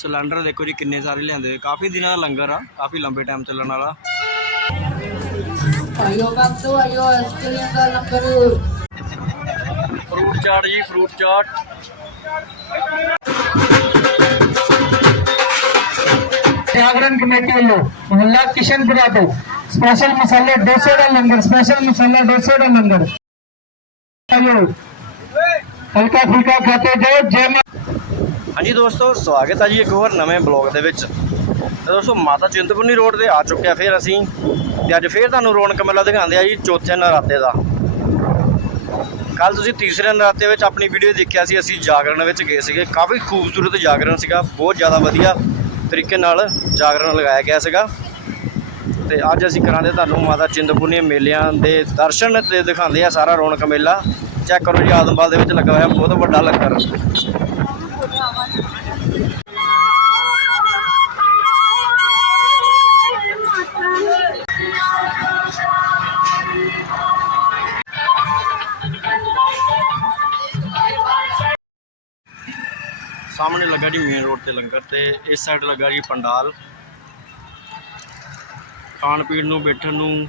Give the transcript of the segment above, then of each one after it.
Cylinder ਦੇਖੋ ਜੀ ਕਿੰਨੇ ਸਾਰੇ ਲਿਆਂਦੇ ਹੋਏ। ਕਾਫੀ ਦਿਨਾਂ ਦਾ ਲੰਗਰ ਆ ਕਾਫੀ ਲੰਬੇ ਟਾਈਮ ਚੱਲਣ ਵਾਲਾ। ਆਇਓ ਬਾਬੂ ਆਇਓ ਆਈਸਕ੍ਰੀਮ ਦਾ ਲੰਗਰ। ਫਰੂਟ ਚਾਟ ਜੀ ਫਰੂਟ ਚਾਟ ਜਾਗਰਣ ਕਮੇਟੀ ਵੱਲੋਂ ਮੁਹੱਲਾ ਕਿਸ਼ਨਪੁਰਾ ਤੋਂ। ਸਪੈਸ਼ਲ ਮਸਾਲਾ ਡੋਸੇ ਦਾ ਲੰਗਰ ਸਪੈਸ਼ਲ ਮਸਾਲਾ ਡੋਸੇ ਦਾ ਲੰਗਰ। ਹਲਕਾ ਫੁਲਕਾ ਖਾਤੇ ਜਾਓ ਜੈ ਹਾਂਜੀ ਦੋਸਤੋ, ਸਵਾਗਤ ਹੈ ਜੀ ਇੱਕ ਹੋਰ ਨਵੇਂ ਬਲੌਗ ਦੇ ਵਿੱਚ। ਤੇ ਦੋਸਤੋ, ਮਾਤਾ ਚਿੰਤਪੁਰਨੀ ਰੋਡ ਤੇ ਆ ਚੁੱਕਿਆ ਫਿਰ ਅਸੀਂ। ਤੇ ਅੱਜ ਫੇਰ ਤੁਹਾਨੂੰ ਰੌਣਕ ਮੇਲਾ ਦਿਖਾਉਂਦੇ ਆ ਜੀ ਚੌਥੇ ਨਰਾਤੇ ਦਾ। ਕੱਲ ਤੁਸੀਂ ਤੀਸਰੇ ਨਰਾਤੇ ਵਿੱਚ ਆਪਣੀ ਵੀਡੀਓ ਦੇਖਿਆ ਸੀ, ਅਸੀਂ ਜਾਗਰਣ ਵਿੱਚ ਗਏ ਸੀਗੇ। ਕਾਫੀ ਖੂਬਸੂਰਤ ਜਾਗਰਣ ਸੀਗਾ, ਬਹੁਤ ਜ਼ਿਆਦਾ ਵਧੀਆ ਤਰੀਕੇ ਨਾਲ ਜਾਗਰਣ ਲਗਾਇਆ ਗਿਆ ਸੀਗਾ। ਤੇ ਅੱਜ ਅਸੀਂ ਕਰਾਂਗੇ ਤੁਹਾਨੂੰ ਮਾਤਾ ਚਿੰਤਪੁਰਨੀ ਮੇਲਿਆਂ ਦੇ ਦਰਸ਼ਨ ਤੇ ਦਿਖਾਉਂਦੇ ਆ ਸਾਰਾ ਰੌਣਕ ਮੇਲਾ। ਚੈੱਕ ਕਰੋ ਜੀ, ਆਦਮਬਾਲ ਦੇ ਵਿੱਚ ਲੱਗਾ ਹੋਇਆ ਬਹੁਤ ਵੱਡਾ ਲੰਗਰ। ਸਾਹਮਣੇ ਲੱਗਾ ਜੀ ਮੇਨ ਰੋਡ ਤੇ ਲੰਗਰ ਤੇ, ਇਸ ਸਾਈਡ ਲੱਗਾ ਜੀ ਪੰਡਾਲ। ਖਾਣ ਪੀਣ ਨੂੰ, ਬੈਠਣ ਨੂੰ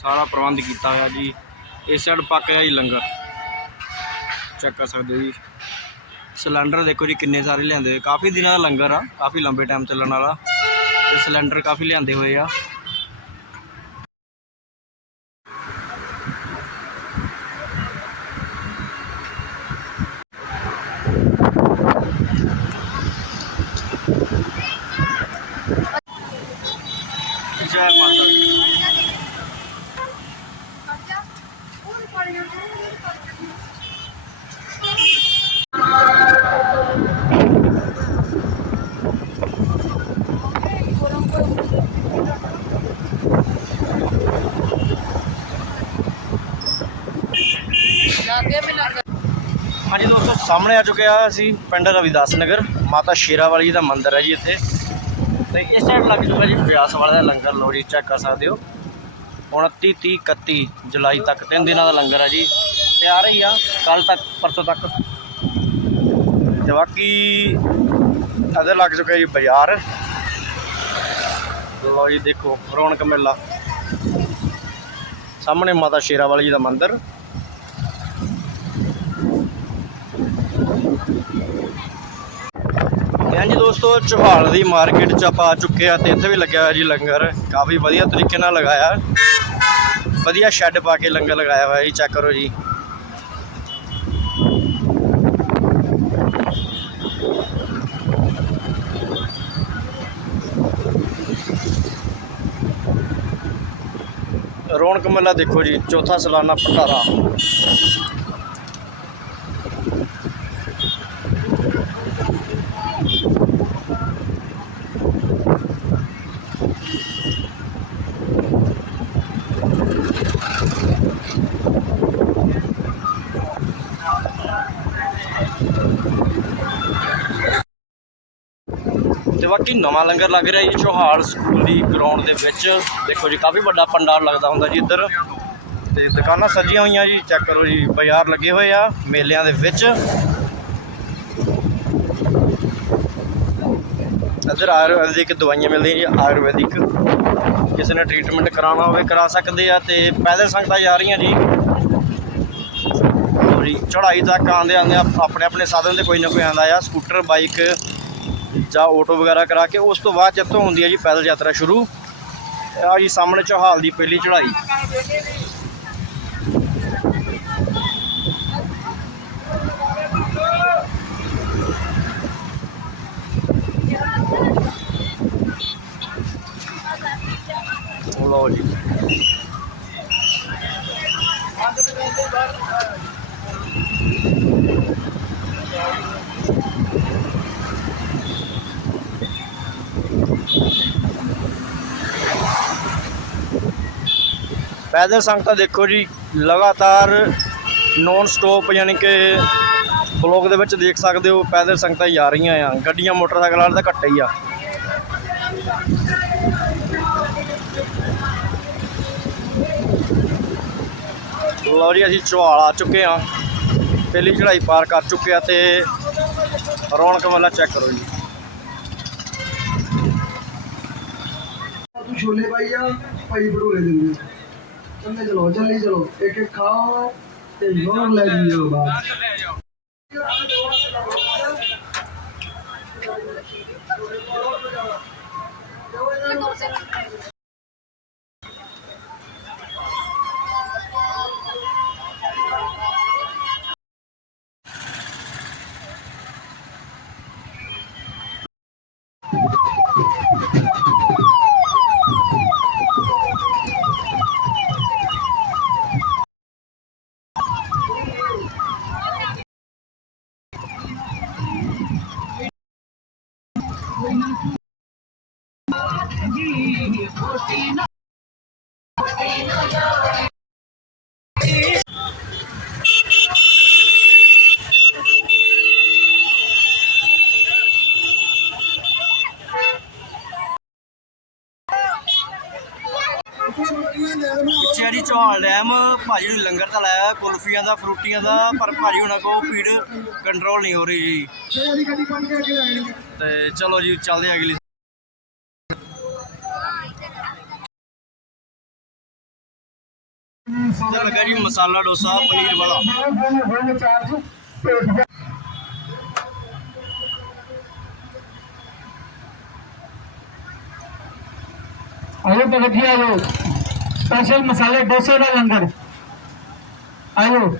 ਸਾਰਾ ਪ੍ਰਬੰਧ ਕੀਤਾ ਹੋਇਆ ਜੀ। ਇਸ ਸਾਈਡ ਪੱਕ ਰਿਹਾ ਜੀ ਲੰਗਰ। ਚੈੱਕ ਕਰ ਸਕਦੇ ਹੋ ਜੀ। ਸਿਲੰਡਰ ਦੇਖੋ ਜੀ ਕਿੰਨੇ ਸਾਰੇ ਲਿਆਂਦੇ ਹੋਏ। ਕਾਫੀ ਦਿਨਾਂ ਦਾ ਲੰਗਰ ਆ, ਕਾਫੀ ਲੰਬੇ ਟਾਈਮ ਚੱਲਣ ਵਾਲਾ। ਤੇ ਸਿਲੰਡਰ ਕਾਫੀ ਲਿਆਂਦੇ ਹੋਏ ਆ ਜੈ ਮਾਤਾ ਦੀ। Lagi bilang ਹਾਂਜੀ ਦੋਸਤੋ ਸਾਹਮਣੇ ਆ ਚੁੱਕਿਆ ਅਸੀਂ ਪਿੰਡ ਰਵਿਦਾਸ ਨਗਰ, ਮਾਤਾ ਸ਼ੇਰਾਵਾਲੀ ਜੀ ਦਾ ਮੰਦਿਰ ਹੈ ਜੀ ਇੱਥੇ। ਤੇ ਇਸ ਸਾਈਡ ਲੱਗ ਚੁੱਕਾ ਜੀ ਬਿਆਸ ਵਾਲਾ ਦਾ ਲੰਗਰ ਲੋ ਜੀ ਚੈੱਕ ਕਰ ਸਕਦੇ ਹੋ। 29 30 31 ਜੁਲਾਈ ਤੱਕ, ਤਿੰਨ ਦਿਨਾਂ ਦਾ ਲੰਗਰ ਹੈ ਜੀ। ਅਤੇ ਆ ਰਹੀ ਆ ਕੱਲ ਤੱਕ, ਪਰਸੋਂ ਤੱਕ। ਤੇ ਬਾਕੀ ਅਦਰ ਲੱਗ ਚੁੱਕਿਆ ਜੀ ਬਾਜ਼ਾਰ। ਲੋ ਜੀ ਦੇਖੋ, ਰੌਣਕ ਮੇਲਾ। ਸਾਹਮਣੇ ਮਾਤਾ ਸ਼ੇਰਾਵਾਲੀ ਜੀ ਦਾ ਮੰਦਿਰ। ਹਾਂਜੀ ਦੋਸਤੋ, ਚੌਹਾਲ ਦੀ ਮਾਰਕੀਟ ਚ ਆਪਾਂ ਆ ਚੁੱਕੇ ਆ ਤੇ ਇੱਥੇ ਵੀ ਲੱਗਿਆ ਹੋਇਆ ਜੀ ਲੰਗਰ। ਕਾਫੀ ਵਧੀਆ ਤਰੀਕੇ ਨਾਲ ਲਗਾਇਆ। ਵਧੀਆ ਸ਼ੈੱਡ ਪਾ ਕੇ ਲੰਗਰ ਲਗਾਇਆ ਹੋਇਆ ਜੀ ਚੈੱਕ ਕਰੋ ਜੀ। ਰੌਣਕ ਮੇਲਾ ਦੇਖੋ ਜੀ, ਚੌਥਾ ਸਾਲਾਨਾ ਭੰਡਾਰਾ। ਤੇ ਬਾਕੀ ਨਵਾਂ ਲੰਗਰ ਲੱਗ ਰਿਹਾ ਜੀ ਚੋਹਾਲ ਸਕੂਲ ਦੀ ਗਰਾਊਂਡ ਦੇ ਵਿੱਚ। ਦੇਖੋ ਜੀ, ਕਾਫੀ ਵੱਡਾ ਪੰਡਾਲ ਲੱਗਦਾ ਹੁੰਦਾ ਜੀ ਇੱਧਰ। ਤੇ ਦੁਕਾਨਾਂ ਸਜੀਆਂ ਹੋਈਆਂ ਜੀ, ਚੈੱਕ ਕਰੋ ਜੀ, ਬਾਜ਼ਾਰ ਲੱਗੇ ਹੋਏ ਆ ਮੇਲਿਆਂ ਦੇ ਵਿੱਚ। ਇੱਧਰ ਆਯੁਰਵੈਦਿਕ ਦਵਾਈਆਂ ਮਿਲਦੀਆਂ ਜੀ, ਆਯੁਰਵੈਦਿਕ। ਕਿਸੇ ਨੇ ਟ੍ਰੀਟਮੈਂਟ ਕਰਾਉਣਾ ਹੋਵੇ, ਕਰਾ ਸਕਦੇ ਆ ਤੇ ਪੈਦਲ ਸੰਗਤਾਂ ਜਾ ਰਹੀਆਂ ਜੀ। ਲਓ ਜੀ, ਚੜ੍ਹਾਈ ਤੱਕ ਆਉਂਦੇ ਆਉਂਦੇ ਆਪਣੇ ਆਪਣੇ ਸਾਧਨ ਤੇ ਕੋਈ ਨਾ ਕੋਈ ਆਉਂਦਾ ਆ, ਸਕੂਟਰ, ਬਾਈਕ ਜਾਂ ਆਟੋ ਵਗੈਰਾ ਕਰਾ ਕੇ ਉਸ ਤੋਂ ਬਾਅਦ ਜਿੱਥੋਂ ਹੁੰਦੀ ਹੈ ਜੀ ਪੈਦਲ ਯਾਤਰਾ ਸ਼ੁਰੂ। ਆ ਜੀ ਸਾਹਮਣੇ ਚੌਹਾਲ ਦੀ ਪਹਿਲੀ ਚੜਾਈ ਲਓ ਜੀ। ਪੈਦਲ ਸੰਗਤਾਂ ਦੇਖੋ ਜੀ, ਲਗਾਤਾਰ ਨੌਨ ਸਟਾਪ ਯਾਨੀ ਕਿ ਬਲੌਗ ਦੇ ਵਿੱਚ ਦੇਖ ਸਕਦੇ ਹੋ, ਪੈਦਲ ਸੰਗਤਾਂ ਹੀ ਜਾ ਰਹੀਆਂ ਆ। ਗੱਡੀਆਂ, ਮੋਟਰਸਾਈਕਲ ਵਾਲੇ ਤਾਂ ਘੱਟ ਹੀ ਆ। ਲਓ ਜੀ, ਅਸੀਂ ਚੌਹਾਲ ਆ ਚੁੱਕੇ ਆ। ਪਹਿਲੀ ਚੜਾਈ ਪਾਰ ਕਰ ਚੁੱਕੇ ਆ ਤੇ ਰੌਣਕ ਵਾਲਾ ਚੈੱਕ ਕਰੋ ਜੀ। ਛੋਲੇ ਪਾਈ ਆ, ਭਾਈ ਭਟੂਰੇ ਦਿੰਦੇ ਆ। ਚੱਲੇ ਜਲਦੀ ਚਲੋ ਇੱਕ ਇੱਕ ਖਾਓ ਤੇ ਹੋਰ ਲੈ ਜੀਓ ਬਾਅਦ ਪਿੱਛੇ ਜੀ ਚੌਹਾਲ ਡੈਮ ਭਾਜੀ ਨੂੰ ਲੰਗਰ ਤਾਂ ਲਾਇਆ, ਕੁਲਫੀਆਂ ਦਾ, ਫਰੂਟੀਆਂ ਦਾ, ਪਰ ਭਾਜੀ ਹੁਣਾਂ ਕੋ ਭੀੜ ਕੰਟਰੋਲ ਨਹੀਂ ਹੋ ਰਹੀ ਜੀ। ਇਹਦੀ ਤੇ ਚਲੋ ਜੀ, ਚੱਲਦੇ ਅਗਲੀ ਤੇ ਲੱਗਾ ਜੀ, ਮਸਾਲਾ ਡੋਸਾ, ਪਨੀਰ ਵਾਲਾ। ਹੋਏ ਚਾਰਜ ਭੇਜ ਆਇਓ ਭਗਤ ਜੀ ਆਇਓ ਸਪੈਸ਼ਲ ਮਸਾਲੇ ਡੋਸੇ ਦਾ ਲੰਗਰ। ਆਇਓ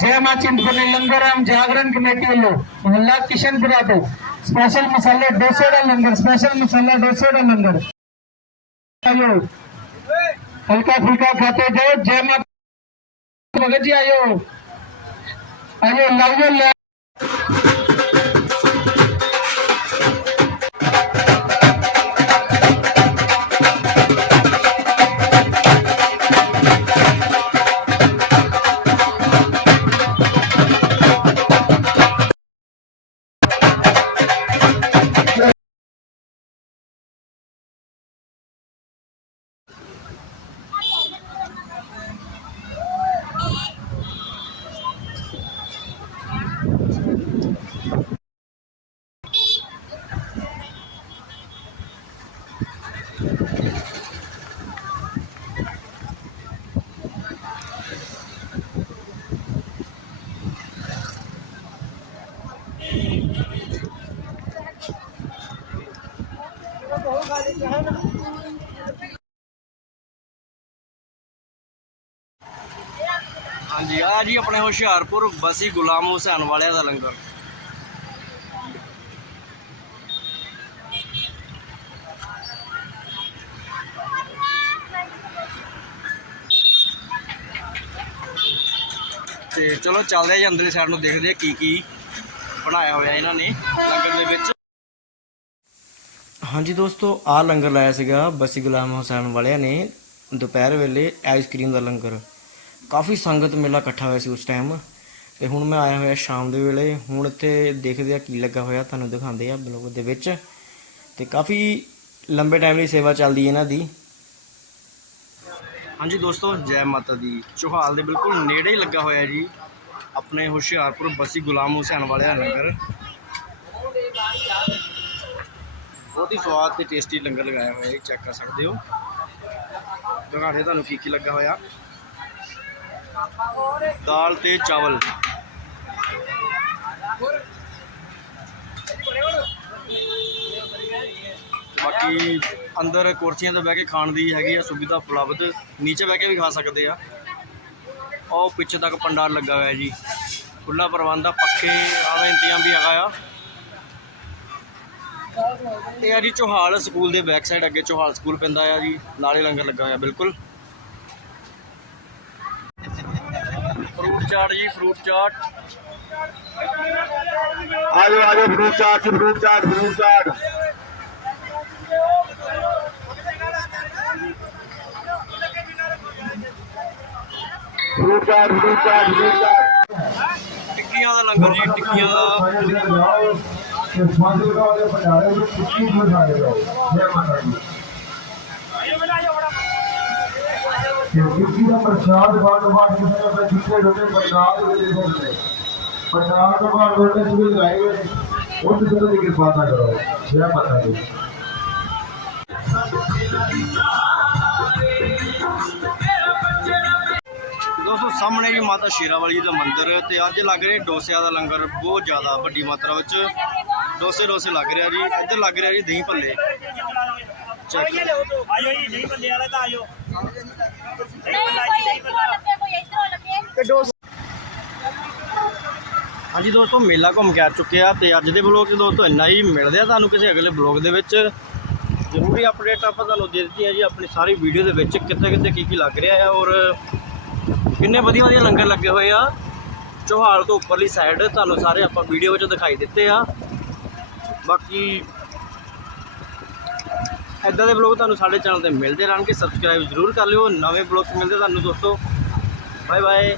ਜੈ ਮਾਂ ਚਿੰਤਪੁਰਨੀ ਲੰਗਰ ਐਮ ਜਾਗਰਣ ਕਮੇਟੀ ਵੱਲੋਂ ਮੁਹੱਲਾ ਕਿਸ਼ਨਪੁਰਾ ਤੋਂ ਸਪੈਸ਼ਲ ਮਸਾਲੇ ਡੋਸੇ ਦਾ ਲੰਗਰ, ਸਪੈਸ਼ਲ ਮਸਾਲਾ ਡੋਸੇ ਦਾ ਲੰਗਰ। ਆਇਓ ਹਲਕਾ ਫੁਲਕਾ ਖਾਤੇ ਜਾਓ ਜੈ ਮਾਂ ਭਗਤ ਹਾਂਜੀ, ਆ ਜੀ ਆਪਣੇ ਹੁਸ਼ਿਆਰਪੁਰ ਬਸੀ ਗੁਲਾਮ ਹੁਸੈਨ ਵਾਲਿਆਂ ਦਾ ਲੰਗਰ। ਤੇ ਚਲੋ ਚੱਲਦੇ ਆ ਜੀ, ਅੰਦਰਲੀ ਸਾਈਡ ਨੂੰ ਦੇਖਦੇ ਆ ਕੀ ਕੀ ਬਣਾਇਆ ਹੋਇਆ ਇਹਨਾਂ ਨੇ ਲੰਗਰ ਦੇ ਵਿੱਚ। ਹਾਂਜੀ ਦੋਸਤੋ ਆ ਲੰਗਰ ਲਾਇਆ ਸੀਗਾ ਬਸੀ ਗੁਲਾਮ ਹੁਸੈਨ ਵਾਲਿਆਂ ਨੇ। ਦੁਪਹਿਰ ਵੇਲੇ ਆਈਸਕ੍ਰੀਮ ਦਾ ਲੰਗਰ। ਕਾਫੀ ਸੰਗਤ ਮੇਲਾ ਇਕੱਠਾ ਹੋਇਆ ਸੀ ਉਸ ਟਾਈਮ ਤੇ ਹੁਣ ਮੈਂ ਆਇਆ ਹੋਇਆ ਸ਼ਾਮ ਦੇ ਵੇਲੇ। ਹੁਣ ਇੱਥੇ ਦੇਖਦੇ ਆ ਕੀ ਲੱਗਾ ਹੋਇਆ, ਤੁਹਾਨੂੰ ਦਿਖਾਉਂਦੇ ਆ ਬਲੌਗ ਦੇ ਵਿੱਚ। ਤੇ ਕਾਫੀ ਲੰਬੇ ਟਾਈਮ ਲਈ ਸੇਵਾ ਚੱਲਦੀ ਹੈ ਇਹਨਾਂ ਦੀ। ਹਾਂਜੀ ਦੋਸਤੋ, ਜੈ ਮਾਤਾ ਦੀ। ਚੋਹਾਲ ਦੇ ਬਿਲਕੁਲ ਨੇੜੇ ਹੀ ਲੱਗਾ ਹੋਇਆ ਜੀ। ਆਪਣੇ ਹੁਸ਼ਿਆਰਪੁਰ ਬਸੀ ਗੁਲਾਮ ਹੁਸੈਨ ਵਾਲਿਆਂ ਦਾ ਲੰਗਰ ਬਹੁਤ ਹੀ ਸਵਾਦ ਤੇ ਟੇਸਟੀ ਲੰਗਰ ਲਗਾਇਆ ਹੋਇਆ ਹੈ ਚੈੱਕ ਕਰ ਸਕਦੇ ਹੋ। ਦਿਖਾਉਂਦੇ ਤੁਹਾਨੂੰ ਕੀ ਕੀ ਲੱਗਾ ਹੋਇਆ। ਦਾਲ ਤੇ ਚਾਵਲ। ਬਾਕੀ ਅੰਦਰ ਕੁਰਸੀਆਂ ਤੇ ਬਹਿ ਕੇ ਖਾਣ ਦੀ ਹੈਗੀ ਆ ਸੁਵਿਧਾ ਉਪਲਬਧ। ਨੀਚੇ ਬਹਿ ਕੇ ਵੀ ਖਾ ਸਕਦੇ ਆ। ਉਹ ਪਿੱਛੇ ਤੱਕ ਪੰਡਾਲ ਲੱਗਾ ਹੋਇਆ ਜੀ। ਖੁੱਲਾ ਪ੍ਰਬੰਧ ਆ, ਪੱਖੇ ਵਾਲਾ ਇੰਤਜ਼ਾਮ ਵੀ ਹੈਗਾ ਆ। ਇਹ ਆ ਜੀ ਚੋਹਾਲ ਸਕੂਲ ਦੇ ਬੈਕ ਸਾਈਡ ਅੱਗੇ ਚੋਹਾਲ ਸਕੂਲ ਪੈਂਦਾ ਆ ਜੀ, ਨਾਲੇ ਲੰਗਰ ਲੱਗਾ ਹੋਇਆ, ਬਿਲਕੁਲ ਫਰੂਟ ਚਾਟ ਜੀ ਫਰੂਟ ਚਾਟ। ਆਜੋ ਆਜੋ ਫਰੂਟ ਚਾਟ ਜੀ fruit chaat fruit chaat. Fruit chaat fruit chaat fruit chaat. ਟਿੱਕੀਆਂ ਦਾ ਲੰਗਰ ਜੀ ਟਿੱਕੀਆਂ ਦਾ। ਕਿਉਂਕਿ ਦਾ। ਪ੍ਰਸ਼ਾਦ ਬਾਅਦ ਬਾਅਦ ਕਿਸੇ ਨੇ ਜਿੱਥੇ ਡੋਲੇ ਪ੍ਰਸ਼ਾਦ ਦੇ ਦੇ ਪ੍ਰਸ਼ਾਦ ਤੋਂ ਬਾਅਦ ਡੋਲੇ ਲਾਏ ਹੋਏ ਉਹ ਤੇ ਦੀ ਕਿਰਪਾ ਕਰੋ, ਜੈ ਮਾਤਾ ਦੀ। ਦੋਸਤੋ, ਸਾਹਮਣੇ ਜੀ ਮਾਤਾ ਸ਼ੇਰਾਵਾਲੀ ਜੀ ਦਾ ਮੰਦਿਰ ਤੇ ਅੱਜ ਲੱਗ ਰਿਹਾ ਡੋਸਿਆਂ ਦਾ ਲੰਗਰ ਬਹੁਤ ਜ਼ਿਆਦਾ ਵੱਡੀ ਮਾਤਰਾ ਵਿੱਚ। ਡੋਸੇ ਡੋਸੇ ਲੱਗ ਰਿਹਾ ਜੀ, ਇੱਧਰ ਲੱਗ ਰਿਹਾ ਜੀ ਦਹੀਂ ਭੱਲੇ। ਚੈੱਕ ਕਰੋ। ਆਇਓ ਜੀ। ਨਹੀਂ ਬੰਦੇ ਵਾਲੇ ਤਾਂ ਆਇਓ ਹਾਂਜੀ ਦੋਸਤੋ ਮੇਲਾ ਘੁੰਮ ਕੇ ਆ ਚੁੱਕੇ ਆ ਤੇ ਅੱਜ ਦੇ ਬਲੌਗ 'ਚ ਦੋਸਤੋ ਇੰਨਾ ਹੀ ਮਿਲਦੇ ਆ ਤੁਹਾਨੂੰ ਕਿਸੇ ਅਗਲੇ ਬਲੌਗ ਦੇ ਵਿੱਚ। ਜ਼ਰੂਰੀ ਅਪਡੇਟ ਆਪਾਂ ਤੁਹਾਨੂੰ ਦੇ ਦਿੱਤੀ ਹੈ ਜੀ ਆਪਣੀ ਸਾਰੀ ਵੀਡੀਓ ਦੇ ਵਿੱਚ ਕਿੱਥੇ ਕਿੱਥੇ ਕੀ ਕੀ ਲੱਗ ਰਿਹਾ ਹੈ ਔਰ ਕਿੰਨੇ ਵਧੀਆ ਵਧੀਆ ਲੰਗਰ ਲੱਗੇ ਹੋਏ ਆ। ਚੋਹਾਲ ਤੋਂ ਉੱਪਰਲੀ ਸਾਈਡ ਤੁਹਾਨੂੰ ਸਾਰੇ ਆਪਾਂ ਵੀਡੀਓ ਵਿੱਚ ਦਿਖਾਈ ਦਿੱਤੇ ਆ। ਬਾਕੀ ਐਦਾਂ ਦੇ ਬਲੌਗ ਤੁਹਾਨੂੰ ਸਾਡੇ ਚੈਨਲ ਤੇ ਮਿਲਦੇ ਰਹਿਣਗੇ। ਸਬਸਕ੍ਰਾਈਬ ਜ਼ਰੂਰ ਕਰ ਲਿਓ। ਨਵੇਂ ਬਲੌਗ ਮਿਲਦੇ ਤੁਹਾਨੂੰ ਦੋਸਤੋ। Bye bye